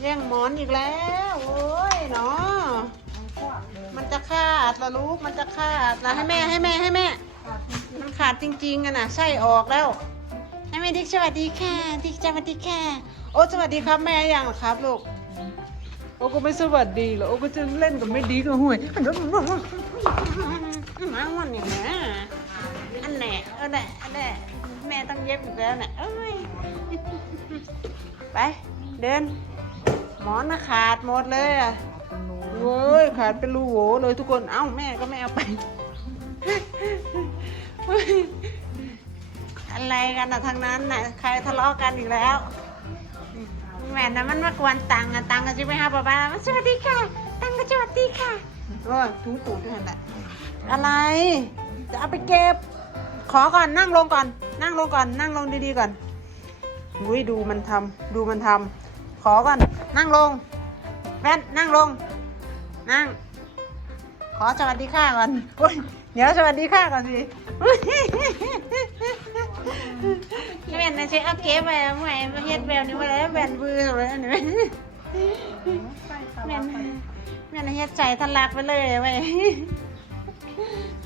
แย่งหมอนอีกแล้ว โอ้ยเนาะมันจะขาดละลูก มันจะขาดนะให้แม่ให้แม่ให้แม่ มันขาดจริงๆอะนะไส้ออกแล้วให้แม่ดิกสวัสดีค่ะ ดิกสวัสดีค่ะ โอ้สวัสดีครับแม่ยังเหรอครับลูก โอ้ก็ไม่สวัสดีหรอกโอ้ก็จะเล่นกับไม่ดีก็ห่วยมาวันอย่างนี้อันแหน่เอาแหน่อันแหน่แม่ต้องเย็บอีกแล้วน่ะเอ้ยไปเดิน หมอนน่ะขาดหมดเลยอะเว้ยขาดเป็นรูโหวเลยทุกคน เอ้าแม่ก็ไม่เอาไปเฮ้ยอะไรกันอะทางนั้นน่ะใครทะเลาะกันอีกแล้วแหม่นะมันมากวนตังค์อะตังค์ก็จะไปหาป้าป้าสวัสดีค่ะ ตังค์ก็สวัสดีค่ะโอ้ยถูตูดด้วยนั่นแหละอะไร จะเอาไปเก็บ ขอก่อนนั่งลงก่อน นั่งลงก่อน นั่งลงดีๆก่อนอุ้ยดูมันทำดูมันทำ ขอก่อน นั่งลง แว่นนั่งลง นั่ง ขอสวัสดีค่ะก่อนเดี๋ยวสวัสดีค่ะก่อนสิแว่นนะใช้เอาเก็บไปเอาใหม่เฮ็ดแบบนี้มาแล้วแว่นบือเลยนนี้แม่นแม่นเฮ็ดใจทะลักไปเลยไว้ย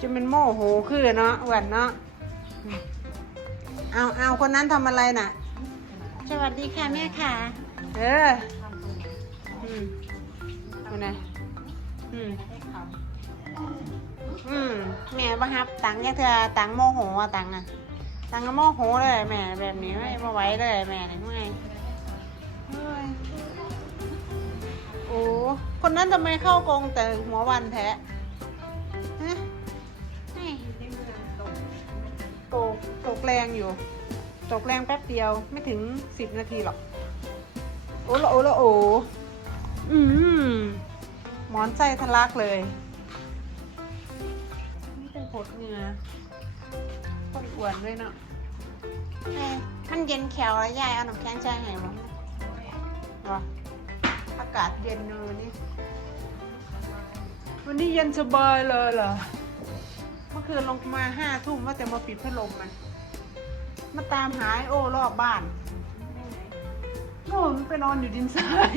จะเป็นโมโหคือเนาะแว่นเนาะเอาเอาคนนั้นทำอะไรน่ะ สวัสดีค่ะแม่ค่ะ เอออืมเอาไงอืมอืมแม่บังคับตังค์เนี่ยเธอตังค์โมโหอะตังค์อะตังค์ก็โมโหเลยแม่แบบนี้ไม่มาไหวเลยแม่เนี่ยไม่เฮ้ยโอ้คนนั้นทำไมเข้ากรงแต่หัววันแท้ฮะตกตกแรงอยู่ ตกแรงแป๊บเดียวไม่ถึงสิบนาทีหรอก โอ้ละโอ้ละโอ้อืมหมอนไส้ทะลักเลย นี่เป็นผดเหงือคนอ้วนด้วยเนาะแม่มันเย็นแขวแล้วยายเอาน้ำแข็งใจให้มั้งวะอากาศเย็นเลยวันนี่วันนี้เย็นสบายเลยเหรอ เมื่อคืนลงมาห้าทุ่มว่าจะมาปิดพัดลมมัน มาตามหาไอ้โอ้รอบบ้าน โน่มันไปนอนอยู่ดินทราย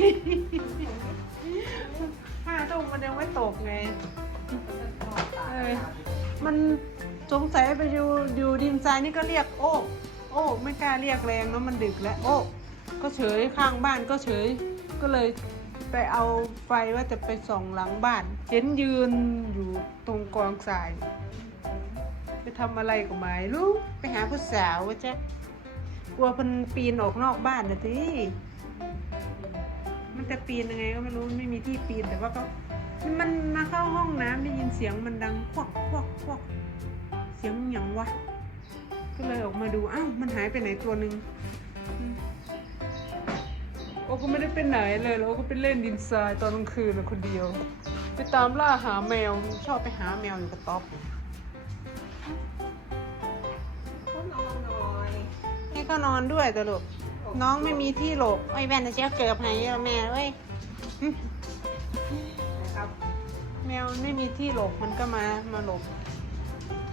ห้าทุ่มมันยังไม่ตกไง เออ มันสงสัยไปอยู่อยู่ดินทรายนี่ก็เรียกโอ้โอ้ไม่กล้าเรียกแรงเนอะมันดึกแล้ว โอ้ก็เฉยข้างบ้านก็เฉย ก็เลยไปเอาไฟว่าจะไปส่องหลังบ้าน เห็นยืนอยู่ตรงกองทราย ไปทำอะไรก็ไม่รู้ไปหาผู้สาวว่าจ๊ะ ลัวมันปีนออกนอกบ้านนะทีมันจะปีนยังไงก็ไม่รู้ไม่มีที่ปีนแต่ว่าก็มันมาเข้าห้องน้ำได้ยินเสียงมันดังควักควักควักเสียงหยังวะก็เลยออกมาดูอ้าวมันหายไปไหนตัวหนึ่งโอ้ก็ไม่ได้ไปไหนเลยแล้วโอก็ไปเล่นดินทรายตอนกลางคืนคนเดียว ไปตามล่าหาแมวชอบไปหาแมวอยู่กระต๊อบก็นอนหน่ อยให้เขานอนด้วยแต่ลูกน้องไม่มีที่หลบไอ้ยแม่จะเจ้าเกิดให้แม่เว้ยนะครับแมวไม่มีที่หลบมันก็มามาหลบ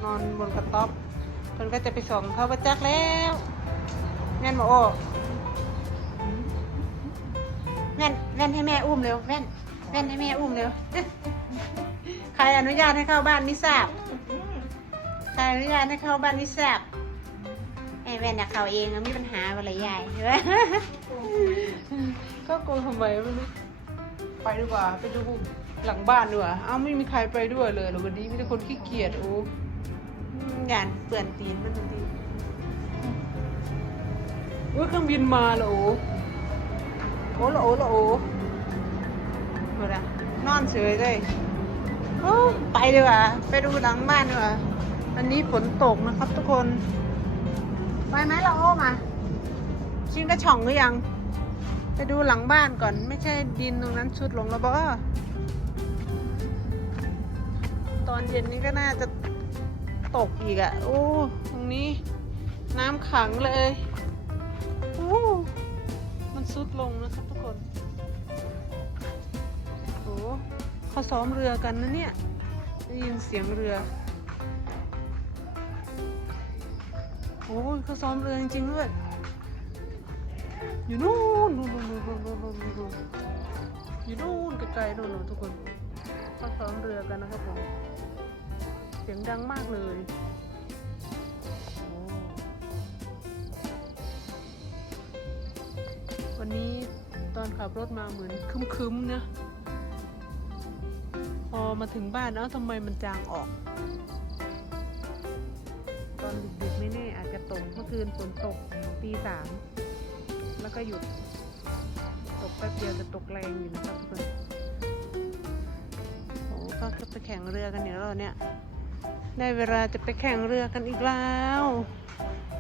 นอนบนกระต๊อบมันก็จะไปส่องเขาประจักแล้วแม่นบอกโอ้แม่นแม่นให้แม่อุ้มเร็วแม่นแม่นให้แม่อุ้มเร็วใครอนุญาตให้เข้าบ้านนิทราบใครอนุญาตให้เข้าบ้านนิทราบไอ้ แม่นอยากเข้าเองอะมีปัญหาอะไรใหญ่ก็โกงทำไมไม่รู้ไปดีกว่าไปดูหลังบ้านดีกว่าเอ้าไม่มีใครไปด้วยเลยเหรอวันนี้มีแต่คนขี้เกียจโอ้อืมงานเปื่อนตีนมันดีอุ้ยเครื่องบินมาแล้วโอ้โอ้ละโอ้ละโอ้หมดละนอนเฉยเลยโอ้ไปดีกว่าไปดูหลังบ้านดีกว่าวันนี้ฝนตกนะครับทุกคน ไปไหมเราโอ้มาชิงกระช่องหรือยัง ไปดูหลังบ้านก่อน ไม่ใช่ดินตรงนั้นชุดลงแล้วบ่ตอนเย็นนี้ก็น่าจะตกอีกอะ่ะ โอ้ ตรงนี้น้ำขังเลยโอ้มันซุดลงนะครับทุกคน โอ้เขาซ้อมเรือกันนะเนี่ย ได้ยินเสียงเรือ โอ้ยเขาซ้อมเรือจริงๆด้วย อยู่นู่นนู่นนู่นนู่นนู่นนู่นนู่นกลๆนู่นทุกคนเขาซ้อมเรือกันนะครับผมเสียงดังมากเลยวันนี้ตอนขับรถมาเหมือนคึมๆนะพอมาถึงบ้านเอ้าทำไมมันจางออก อนดึกๆไม่แน่อาจจะตกเมื่อคืนฝนตกตีสามแล้วก็หยุด ตกแป๊บเดียวจะตกแรงอยู่นะครับทุกคนโอ้ก็จะไปแข่งเรือกันอยู่แล้วเนี่ย ได้เวลาจะไปแข่งเรือกันอีกแล้ว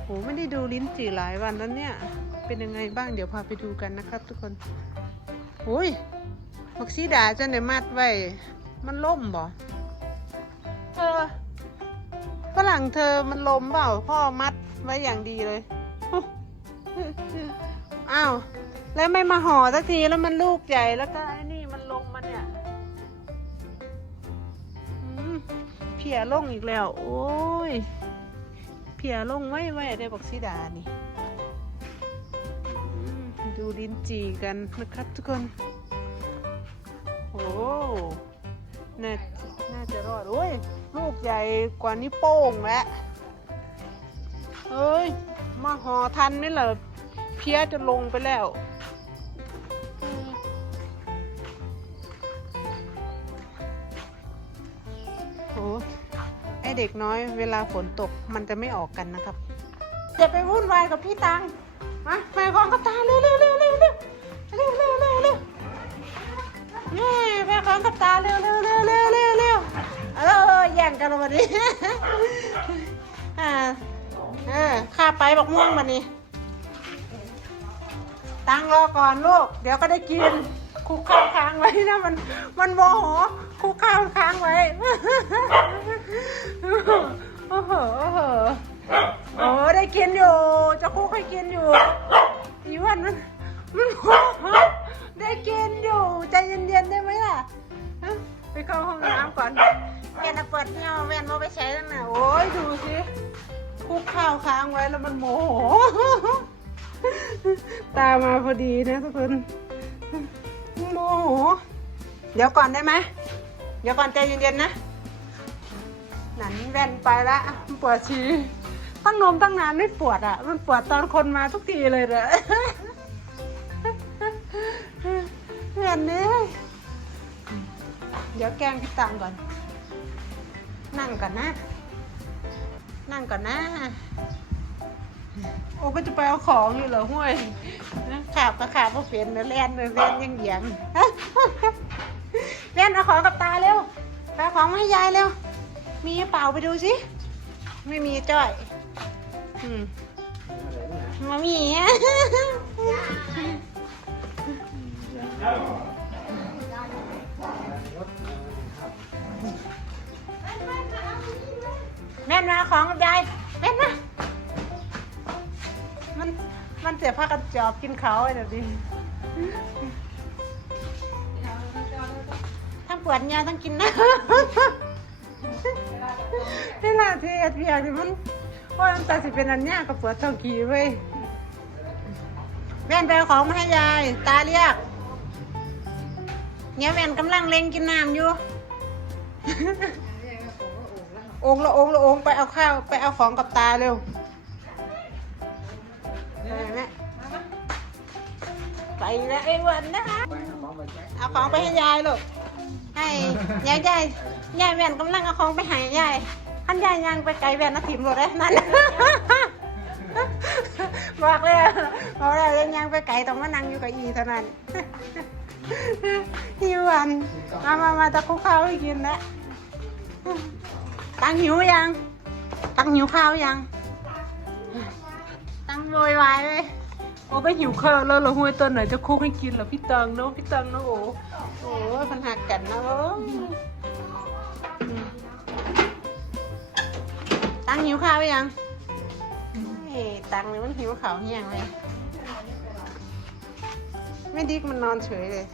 โหไม่ได้ดูลิ้นจี่หลายวันแล้วเนี่ย เป็นยังไงบ้างเดี๋ยวพาไปดูกันนะครับ ทุกคนโอ้ยมักซีดาจะในมัดไว้ มันล่มบ่เออ ฝรั่งเธอมันลมเปล่าพ่อมัดไว้อย่างดีเลย อ้าว แล้วไม่มาห่อสักทีแล้วมันลูกใหญ่แล้วก็ไอ้นี่มันลงมาเนี่ยเพียลงอีกแล้ว โอ้ยเพียลงไว้ไว้ได้บอกสิดานี่ดูดินจีกันนะครับทุกคน โอ้ น่าน่าจะรอด โอ้ย ลูกใหญ่กว่านี้วโป้งแล้วเอ้ย มาห่อทันไหมเหรอเพียจะลงไปแล้วอืมโห ไอเด็กน้อยเวลาฝนตกมันจะไม่ออกกันนะครับ อย่าไปวุ่นวายกับพี่ตังมาไปกองกับ บอกม่วงวันนี้ ตั้งรอก่อนลูก เดี๋ยวก็ได้กินคุกข้าวค้างไว้นะมัน มันโมโหคุกข้าวค้างไว้โอ้โหโอ้โหโอ้ได้กินอยู่ จะคุกให้กินอยู่อีวันมันมันโมโหได้กินอยู่ ใจเย็นๆได้ไหมล่ะไปเข้าห้องน้ำก่อนแกน่ะเปิดเงี้ยวแว่นมาไปใช้ตั้งน่ะโอ้ยดูสิ คุกข้าวค้างไว้แล้วมันโมโห ตามาพอดีนะทุกคนโมโห เดี๋ยวก่อนได้ไหมเดี๋ยวก่อนใจเย็นๆนะหนันแว่นไปละปวดชีตั้งนมตั้งนานไม่ปวดอะ มันปวดตอนคนมาทุกทีเลยเด้อเพื่อนนี่เดี๋ยวแกงพี่ตังก่อน นั่งก่อนนะ นั่งก่อนนะ โอ้ก็จะไปเอาของอยู่เหรอห้วยขาบก็ขาบก็เปลี่ยนเล่นเล่นยังเหยียงเล่นเอาของกับตาเร็วไปเอาของมาให้ยายเร็ว มีหรือเปล่าไปดูสิ ไม่มีจ้อยอืมมามีอะ แม่นมาของกับยายแม่นมามันมันเสียผ้ากันจอบกินเขาไอ้เดี๋ยวดิทั้งปวดยาทั้งกินนะนี่ล่ะที่เอ็ดเพียกนี่มันว่ามันตาสิเป็นอันเนี้ยกับปวดท้องขี้เว้ยแม่นไปเอาของมาให้ยาย ตาเรียกเนี่ยแม่นกำลังเล็งกินน้ำอยู่ องค์ละองค์ละองค์ไปเอาข้าวไปเอาของกับตาเร็วไปแม่ไปแล้วไอ้วันนะคะเอาของไปให้ยายลูกให้ยายยายยายแว่นกำลังเอาของไปให้ยายท่านยายยังไปไกลแว่นนะถิ่มหมดเลยนั่นบอกเลยบอกเลยยังไปไกลต้องมานั่งอยู่กับอีเท่านั้นหิววันมามามาตะคุกข้าวให้กินแล้ว ตังหิวยัง ตังหิวข้าวยัง ตังโวยวายเลยโอ้ไปหิวข้าวแล้วเหราห้วยตอนไหนจะคุกให้กินเหรอพี่ตังเนาะพี่ตังเนาะโอ้โอ้ปัญหากันเนาะอืมตังหิวข้าวยังเฮ้ยตังนี่มันหิวข้าวเฮียงเลยไม่ดิกมันนอนเฉยเลย